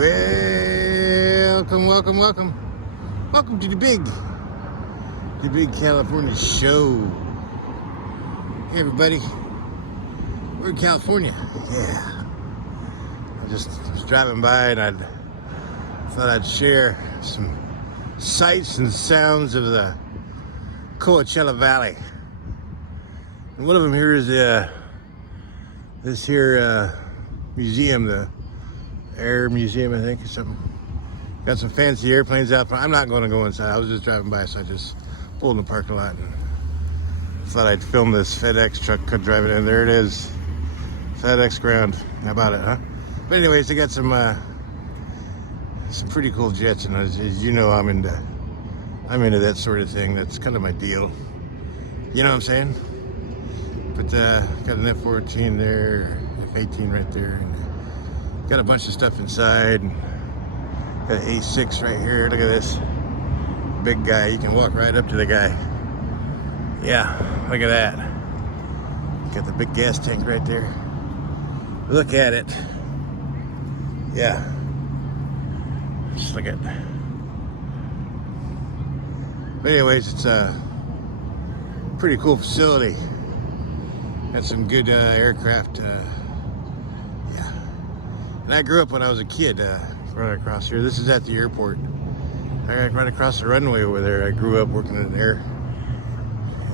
Welcome, welcome, welcome. Welcome to the big California show. Hey everybody, we're in California. Yeah. I just was driving by and I thought I'd share some sights and sounds of the Coachella Valley. And one of them here is this here museum, the Air Museum, I think, or something. Got some fancy airplanes out front. I'm not going to go inside. I was just driving by, so I just pulled in the parking lot and thought I'd film this FedEx truck driving in. There it is, FedEx ground. How about it, huh? But anyways, they got some pretty cool jets, and as you know, I'm into that sort of thing. That's kind of my deal. You know what I'm saying? But got an F-14 there, F-18 right there, and got a bunch of stuff inside. And got an A6 right here. Look at this big guy. You can walk right up to the guy. Yeah, look at that. Got the big gas tank right there. Look at it. Yeah. Just look at. But anyways, it's a pretty cool facility. Got some good aircraft. Yeah. And I grew up when I was a kid, right across here. This is at the airport. Right across the runway over there. I grew up working in there.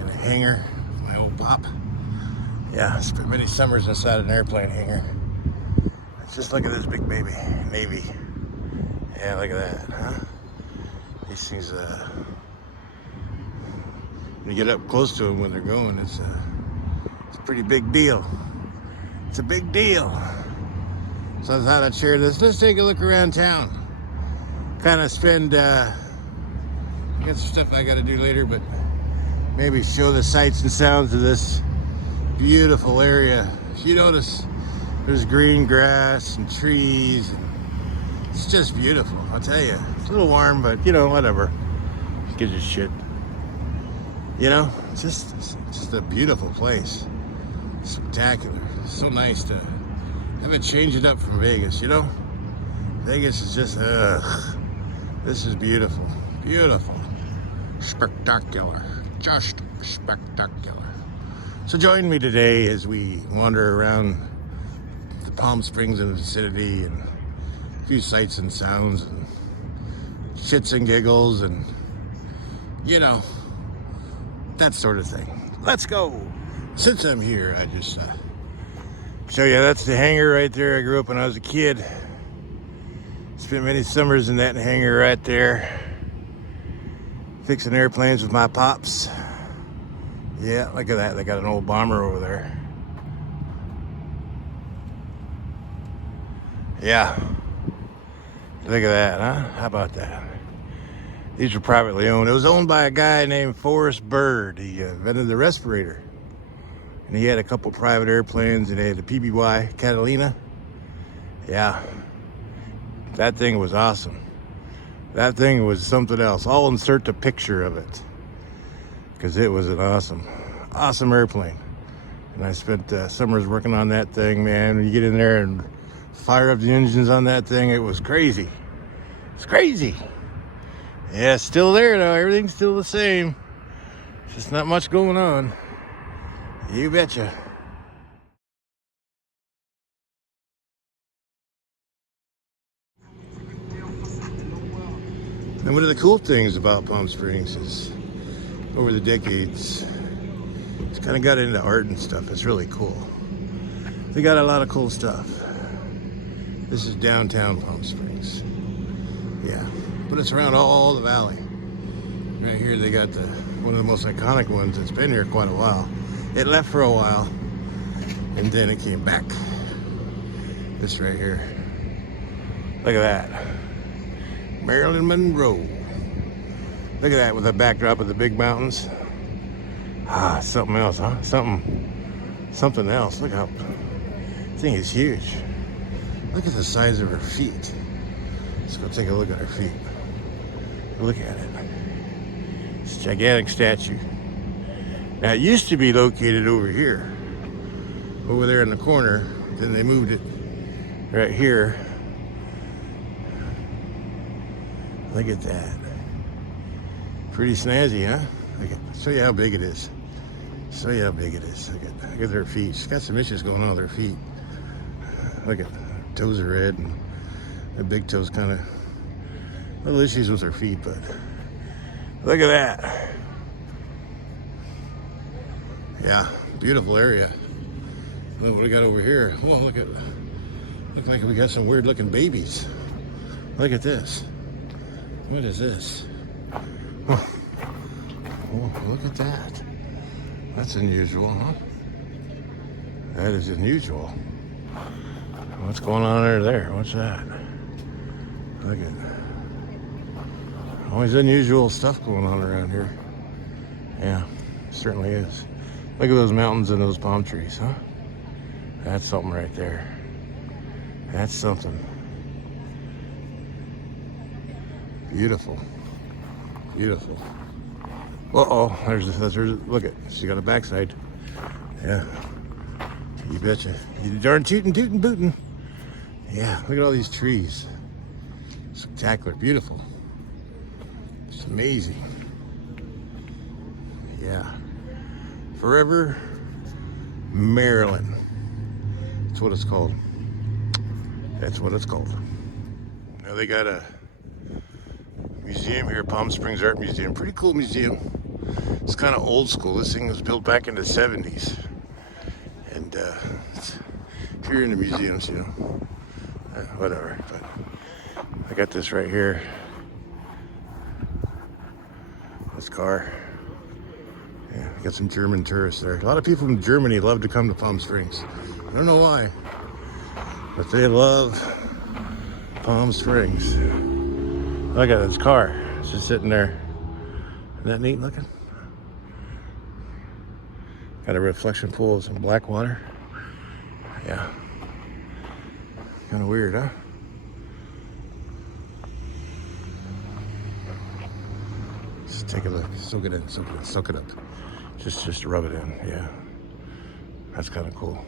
In a hangar, my old pop. Yeah, spent many summers inside an airplane hangar. Just look at this big baby, Navy. Yeah, look at that, huh? These things, when you get up close to them when they're going, it's a pretty big deal. It's a big deal. So I thought I'd share this. Let's take a look around town. Kind of spend, got some stuff I got to do later, but maybe show the sights and sounds of this beautiful area. If you notice, there's green grass and trees, and it's just beautiful. I'll tell you, it's a little warm, but you know, whatever. Gives a shit. You know, it's just a beautiful place. Spectacular. It's so nice to have it change it up from Vegas, you know? Vegas is just, this is beautiful. Beautiful. Spectacular. Just spectacular. So join me today as we wander around the Palm Springs and the vicinity, and a few sights and sounds and shits and giggles and, you know, that sort of thing. Let's go. Since I'm here, I just show you. That's the hangar right there. I grew up when I was a kid. Spent many summers in that hangar right there, fixing airplanes with my pops. Yeah, look at that. They got an old bomber over there. Yeah. Look at that, huh? How about that? These were privately owned. It was owned by a guy named Forrest Bird. He invented the respirator. And he had a couple private airplanes, and they had the PBY Catalina. Yeah. That thing was awesome. That thing was something else. I'll insert a picture of it, because it was an awesome airplane. And I spent summers working on that thing, man. When you get in there and fire up the engines on that thing, it was crazy. It's crazy. Yeah, it's still there though. Everything's still the same. Just not much going on. You betcha. And one of the cool things about Palm Springs is, over the decades, it's kind of got into art and stuff. It's really cool. They got a lot of cool stuff. This is downtown Palm Springs. Yeah, but it's around all the valley. Right here they got one of the most iconic ones that's been here quite a while. It left for a while, and then it came back. This right here. Look at that. Marilyn Monroe. Look at that with the backdrop of the big mountains. Ah, something else, huh? Something else. Look how, this thing is huge. Look at the size of her feet. Let's go take a look at her feet. Look at it. It's a gigantic statue. Now it used to be located over here, over there in the corner. Then they moved it right here Look at that. Pretty snazzy, huh? Show you how big it is. Show you how big it is. Look at their feet. She's got some issues going on with her feet. Look at toes are red, and the big toes kind of little issues with her feet, but look at that. Yeah, beautiful area. Look what we got over here. Well, look like we got some weird looking babies. Look at this. What is this? Oh, look at that. That's unusual, huh? That is unusual. What's going on under there? What's that? Look at always unusual stuff going on around here. Yeah, certainly is. Look at those mountains and those palm trees, huh? That's something right there. That's something. Beautiful. Beautiful. Uh-oh, there's look at, she got a backside. Yeah. You betcha. You darn tootin' bootin'. Yeah, look at all these trees. Spectacular, beautiful. It's amazing. Yeah. Forever Maryland. That's what it's called. That's what it's called. Now they got a museum here, Palm Springs Art Museum. Pretty cool museum. It's kind of old school. This thing was built back in the 70s. And if you're into museums, you know, whatever. But I got this right here. This car. Yeah, I got some German tourists there. A lot of people from Germany love to come to Palm Springs. I don't know why, but they love Palm Springs. Look at this car. It's just sitting there. Isn't that neat looking? Got a reflection pool of some black water. Yeah. Kind of weird, huh? Just take a look. Soak it in. Soak it up. Just rub it in. Yeah. That's kind of cool.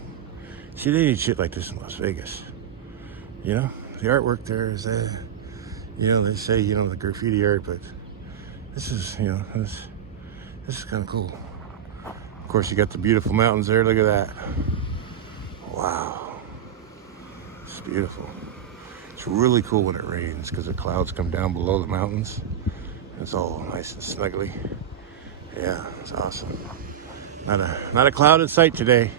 See, they need shit like this in Las Vegas. You know, the artwork there is, you know, they say, you know, the graffiti art, but this is, you know, this is kind of cool. Of course, you got the beautiful mountains there. Look at that. Wow. It's beautiful. It's really cool when it rains because the clouds come down below the mountains. It's all nice and snuggly. Yeah, it's awesome. Not a cloud in sight today.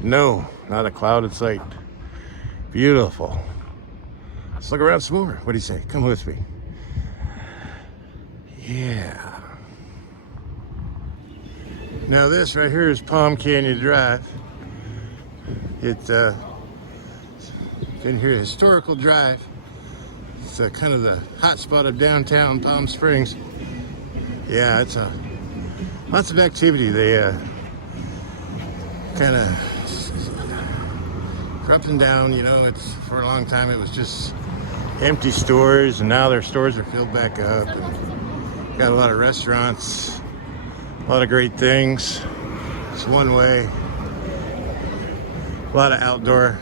No, not a cloud in sight. Beautiful. Let's look around some more. What do you say? Come with me. Yeah. Now this right here is Palm Canyon Drive. It's in here, historical drive. It's kind of the hot spot of downtown Palm Springs. Yeah, it's lots of activity. They kind of up and down, you know. It's for a long time it was just empty stores, and now their stores are filled back up. And got a lot of restaurants, a lot of great things. It's one way. A lot of outdoor.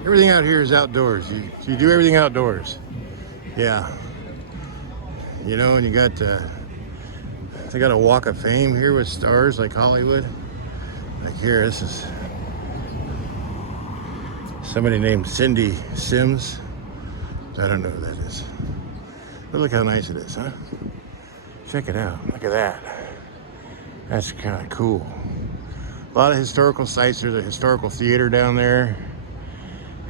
Everything out here is outdoors. You do everything outdoors. Yeah. You know, and you got they got a walk of fame here with stars like Hollywood. Like here, this is somebody named Cindy Sims. I don't know who that is. But look how nice it is, huh? Check it out. Look at that. That's kind of cool. A lot of historical sites. There's a historical theater down there.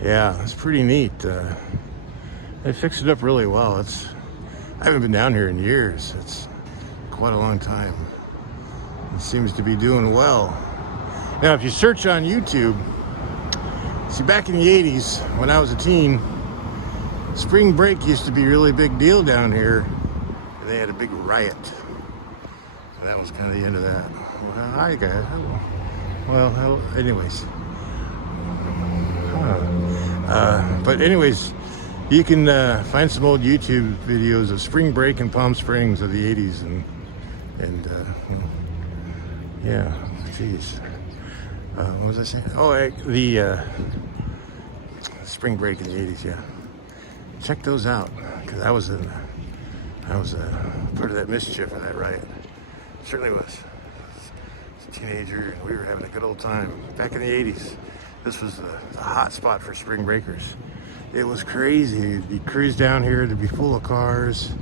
Yeah, it's pretty neat. They fixed it up really well. I haven't been down here in years. It's quite a long time. It seems to be doing well. Now, if you search on YouTube, see, back in the 80s, when I was a teen, spring break used to be a really big deal down here. They had a big riot. So that was kind of the end of that. Well, hi, guys. Well, anyways. But anyways, you can find some old YouTube videos of spring break in Palm Springs of the 80s. And yeah, geez. What was I saying? Oh, the spring break in the 80s, yeah. Check those out, because that was in I was part of that mischief of that riot. Certainly was. I was a teenager, and we were having a good old time. Back in the 80s, this was the hot spot for spring breakers. It was crazy. You'd cruise down here, to be full of cars,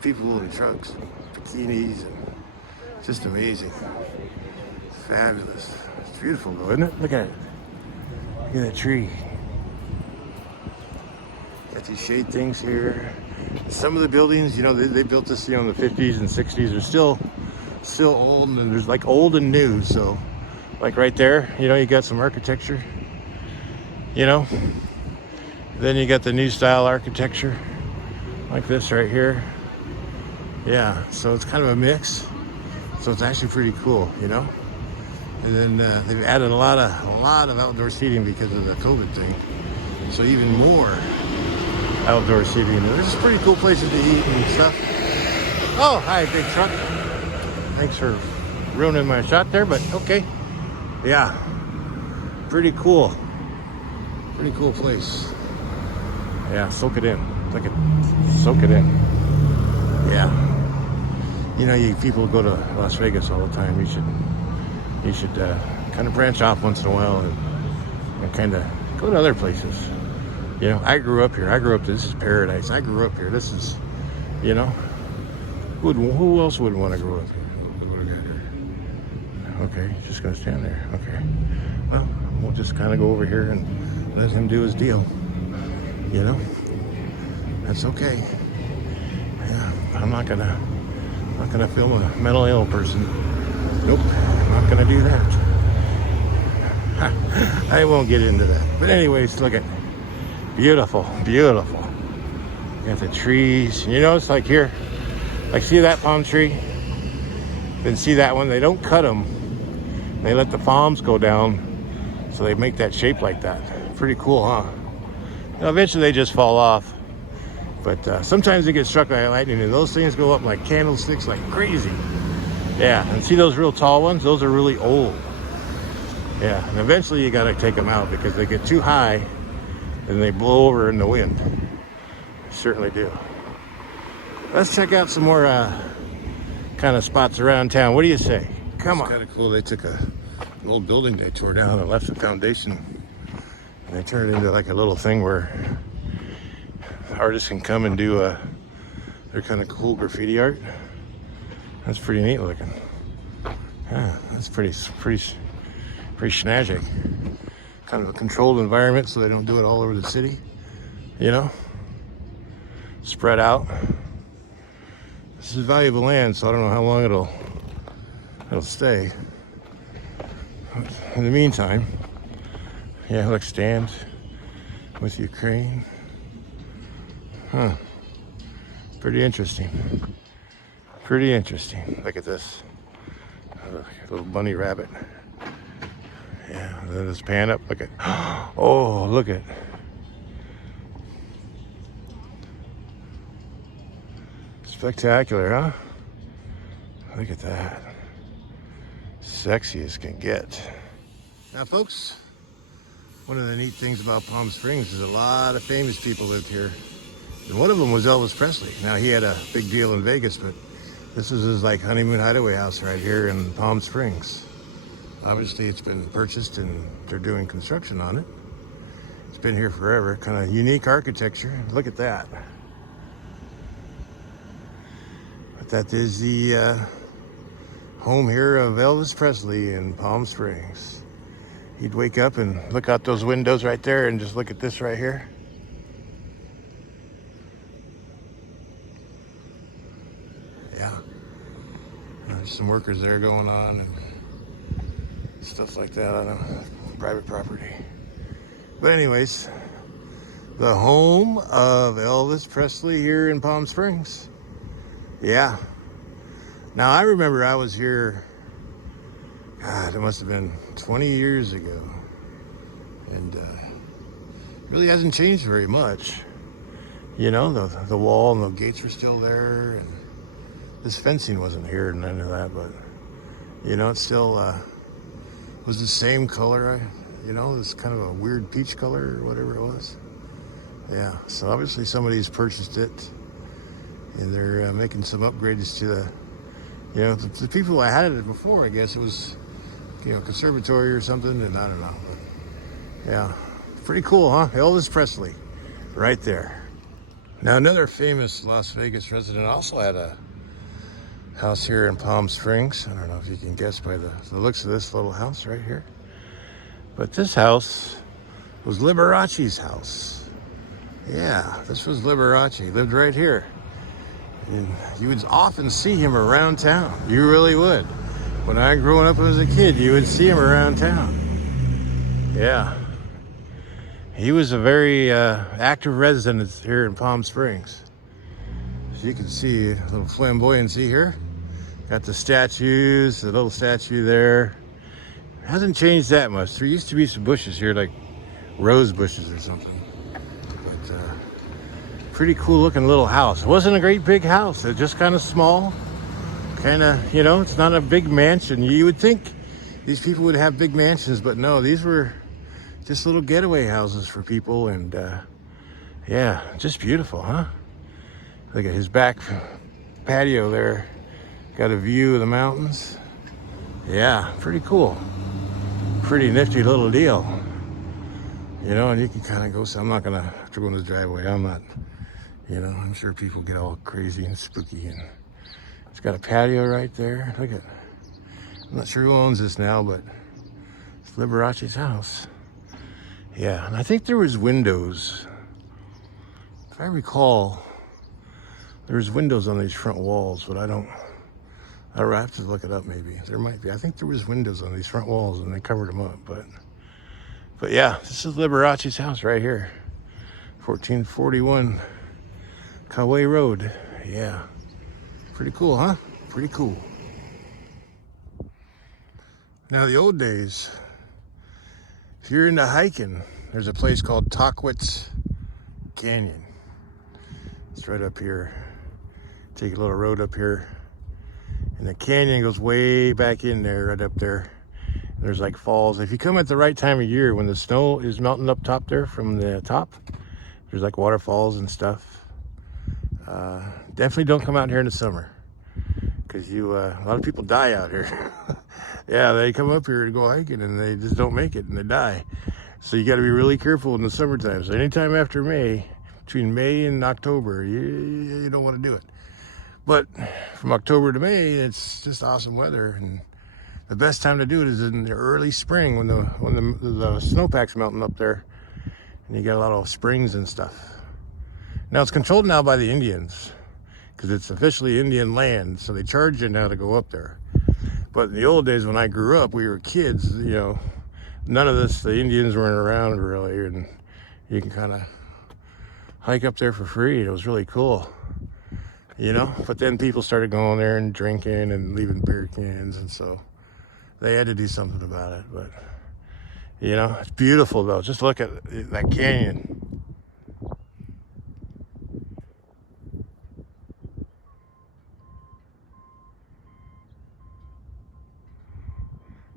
people in trucks, bikinis, and just amazing. Fabulous. It's beautiful though, isn't it? Look at it. Look at that tree. Got these shade things here. Some of the buildings, you know, they built this, you know, in the 50s and 60s. They're still old, and there's like old and new. So like right there, you know, you got some architecture, you know. Then you got the new style architecture like this right here. Yeah, so it's kind of a mix. So it's actually pretty cool, you know. And then they've added a lot of outdoor seating because of the COVID thing. So even more outdoor seating. There's just pretty cool places to eat and stuff. Oh, hi, big truck. Thanks for ruining my shot there, but okay. Yeah, pretty cool. Pretty cool place. Yeah, soak it in. Soak it in. Yeah. You know, you people go to Las Vegas all the time. You should kind of branch off once in a while and kind of go to other places. You know, I grew up here. This is paradise. I grew up here. This is, you know, who else wouldn't want to grow up here? Okay, just gonna stand there. Okay. Well, we'll just kind of go over here and let him do his deal. You know, that's okay. Yeah, I'm not gonna film a mentally ill person. Nope, I'm not gonna do that. I won't get into that. But anyways, look at beautiful, beautiful. You got the trees. You know, it's like here, like see that palm tree? Then see that one? They don't cut them. They let the palms go down, so they make that shape like that. Pretty cool, huh? Now, eventually they just fall off. But sometimes they get struck by lightning, and those things go up like candlesticks like crazy. Yeah, and see those real tall ones? Those are really old. Yeah, and eventually you gotta take them out because they get too high and they blow over in the wind. They certainly do. Let's check out some more kind of spots around town. What do you say? Come on. It's kind of cool. They took an old building they tore down and left the foundation, and they turned it into like a little thing where artists can come and do their kind of cool graffiti art. That's pretty neat looking. Yeah, that's pretty snazzy. Kind of a controlled environment so they don't do it all over the city, you know? Spread out. This is valuable land, so I don't know how long it'll stay. In the meantime, yeah, look, stand with Ukraine. Huh. Pretty interesting. Pretty interesting. Look at this. A little bunny rabbit. Yeah, then just pan up. Look at. Oh, look at. Spectacular, huh? Look at that. Sexy as can get. Now, folks, one of the neat things about Palm Springs is a lot of famous people lived here. And one of them was Elvis Presley. Now, he had a big deal in Vegas, but this is his like honeymoon hideaway house right here in Palm Springs. Obviously, it's been purchased and they're doing construction on it. It's been here forever. Kind of unique architecture. Look at that. But that is the home here of Elvis Presley in Palm Springs. He'd wake up and look out those windows right there and just look at this right here. Yeah. There's some workers there going on and stuff like that. I don't know, private property. But anyways, the home of Elvis Presley here in Palm Springs. Yeah. Now I remember I was here, God, it must have been 20 years ago. And really hasn't changed very much. You know, the wall and the gates were still there, and this fencing wasn't here and none of that, but you know, it still was the same color. You know, this kind of a weird peach color or whatever it was. Yeah, so obviously somebody's purchased it And they're making some upgrades to the, the people that had it before, I guess it was, conservatory or something, and I don't know. But yeah, pretty cool, huh? Elvis Presley, right there. Now, another famous Las Vegas resident also had a house here in Palm Springs. I don't know if you can guess by the looks of this little house right here. But this house was Liberace's house. Yeah, this was Liberace. He lived right here. And you would often see him around town. You really would. When I grew up as a kid, you would see him around town. Yeah. He was a very active resident here in Palm Springs. As you can see, a little flamboyancy here. Got the statues, the little statue there. It hasn't changed that much. There used to be some bushes here, like rose bushes or something. But pretty cool looking little house. It wasn't a great big house. It was just kind of small. Kind of, it's not a big mansion. You would think these people would have big mansions, but no, these were just little getaway houses for people. And yeah, just beautiful, huh? Look at his back patio there. Got a view of the mountains. Yeah, pretty cool. Pretty nifty little deal. And you can kind of go, so I'm not gonna have to go in the driveway. I'm not, I'm sure people get all crazy and spooky. And it's got a patio right there. Look at, I'm not sure who owns this now, but it's Liberace's house. Yeah, and I think there was windows. If I recall, there was windows on these front walls, but I'll have to look it up maybe. There might be. I think there was windows on these front walls and they covered them up, but yeah, this is Liberace's house right here. 1441 Kauai Road. Yeah. Pretty cool, huh? Pretty cool. Now, the old days, if you're into hiking, there's a place called Tahquitz Canyon. It's right up here. Take a little road up here. And the canyon goes way back in there, right up there. And there's like falls. If you come at the right time of year, when the snow is melting up top there from the top, there's like waterfalls and stuff. Definitely don't come out here in the summer, because a lot of people die out here. Yeah, they come up here to go hiking and they just don't make it and they die. So you got to be really careful in the summertime. So anytime after May, between May and October, you don't want to do it. But from October to May, it's just awesome weather, and the best time to do it is in the early spring when the snowpack's melting up there, and you got a lot of springs and stuff. Now it's controlled now by the Indians, because it's officially Indian land, so they charge you now to go up there. But in the old days when I grew up, we were kids, none of this, the Indians weren't around really, and you can kind of hike up there for free. It was really cool, but then people started going there and drinking and leaving beer cans, and so they had to do something about it. But it's beautiful though. Just look at that canyon.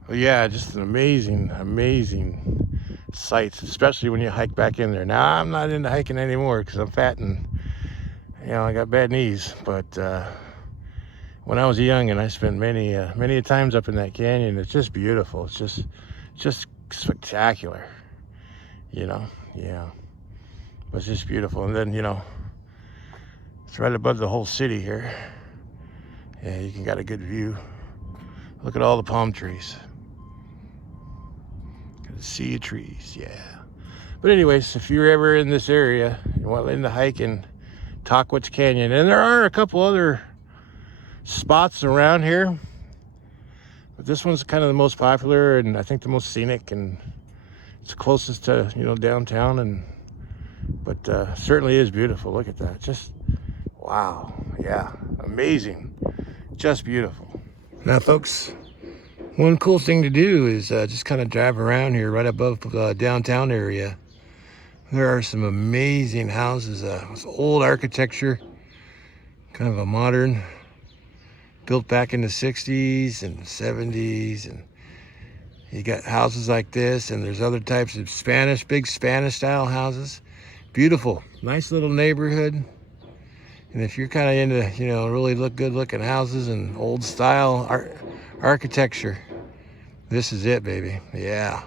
But yeah, just an amazing sights, especially when you hike back in there. Now, I'm not into hiking anymore because I'm fat and, I got bad knees. But when I was young, and I spent many times up in that canyon, it's just beautiful. It's just spectacular, yeah. But it's just beautiful. And then, it's right above the whole city here. Yeah, you can got a good view. Look at all the palm trees. Sea of trees, yeah. But anyways, if you're ever in this area, you want into hiking Tahquitz Canyon, and there are a couple other spots around here, but this one's kind of the most popular, and I think the most scenic, and it's closest to downtown, but certainly is beautiful. Look at that, just wow. Yeah, amazing, just beautiful. Now folks, one cool thing to do is just kind of drive around here right above the downtown area. There are some amazing houses, with old architecture, kind of a modern, built back in the 60s and 70s. And you got houses like this, and there's other types of big Spanish style houses. Beautiful, nice little neighborhood. And if you're kind of into, you know, really good looking houses and old style architecture, this is it, baby. Yeah.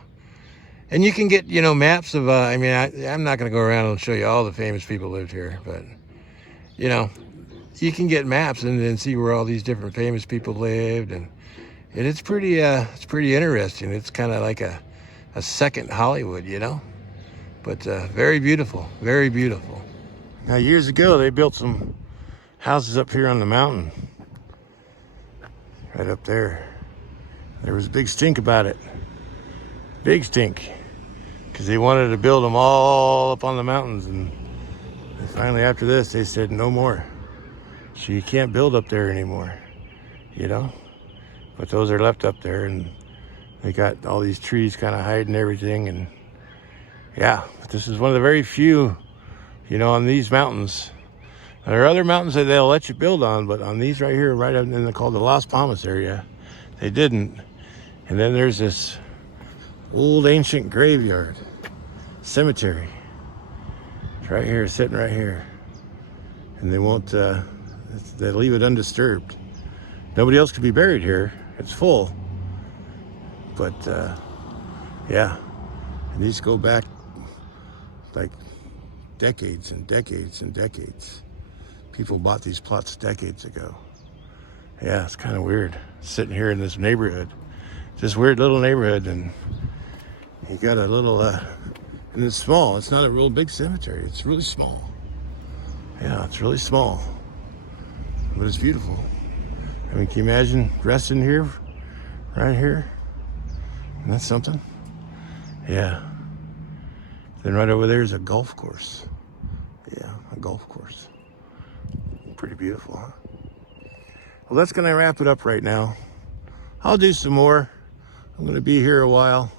And you can get, you know, maps of, I mean, I'm not going to go around and show you all the famous people lived here, but, you know, you can get maps and then see where all these different famous people lived. And it's pretty interesting. It's kind of like a second Hollywood, you know, but very beautiful, very beautiful. Now, years ago, they built some houses up here on the mountain, right up there. There was a big stink about it, big stink, because they wanted to build them all up on the mountains. And finally, after this, they said no more. So you can't build up there anymore, you know, but those are left up there, and they got all these trees kind of hiding everything. And yeah, but this is one of the very few, you know, on these mountains. There are other mountains that they'll let you build on, but on these right here, right up in the called the Las Palmas area, they didn't. And then there's this old ancient graveyard, cemetery. It's right here, sitting right here. And they won't, they leave it undisturbed. Nobody else could be buried here. It's full. But yeah, and these go back like decades and decades and decades. People bought these plots decades ago. Yeah, it's kind of weird sitting here in this neighborhood, this weird little neighborhood, and you got a little, and it's small. It's not a real big cemetery. It's really small. Yeah, it's really small, but it's beautiful. I mean, can you imagine resting here, right here? And that's something. Yeah. Then right over there is a golf course. Yeah, a golf course. Pretty beautiful, huh? Well, that's gonna wrap it up right now. I'll do some more. I'm gonna be here a while.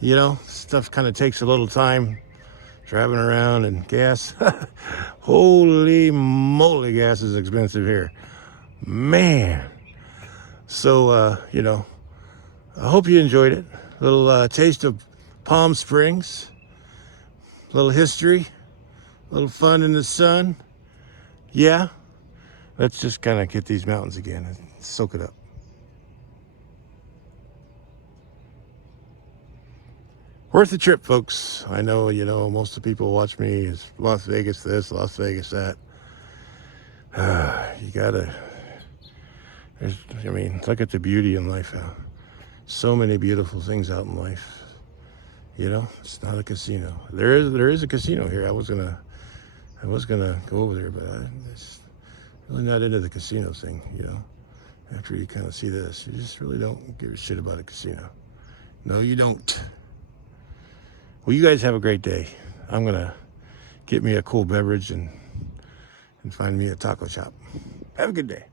You know, stuff kind of takes a little time driving around, and gas. Holy moly, gas is expensive here. Man. So, you know, I hope you enjoyed it. A little taste of Palm Springs. A little history. A little fun in the sun. Yeah. Let's just kind of get these mountains again and soak it up. Worth the trip, folks. I know, you know, most of the people watch me is Las Vegas this, Las Vegas that. You gotta, I mean, look at the beauty in life. So many beautiful things out in life. You know, it's not a casino. There is a casino here. I was gonna go over there, but I'm just really not into the casino thing, you know. After you kind of see this, you just really don't give a shit about a casino. No, you don't. Well, you guys have a great day. I'm gonna get me a cool beverage and find me a taco shop. Have a good day.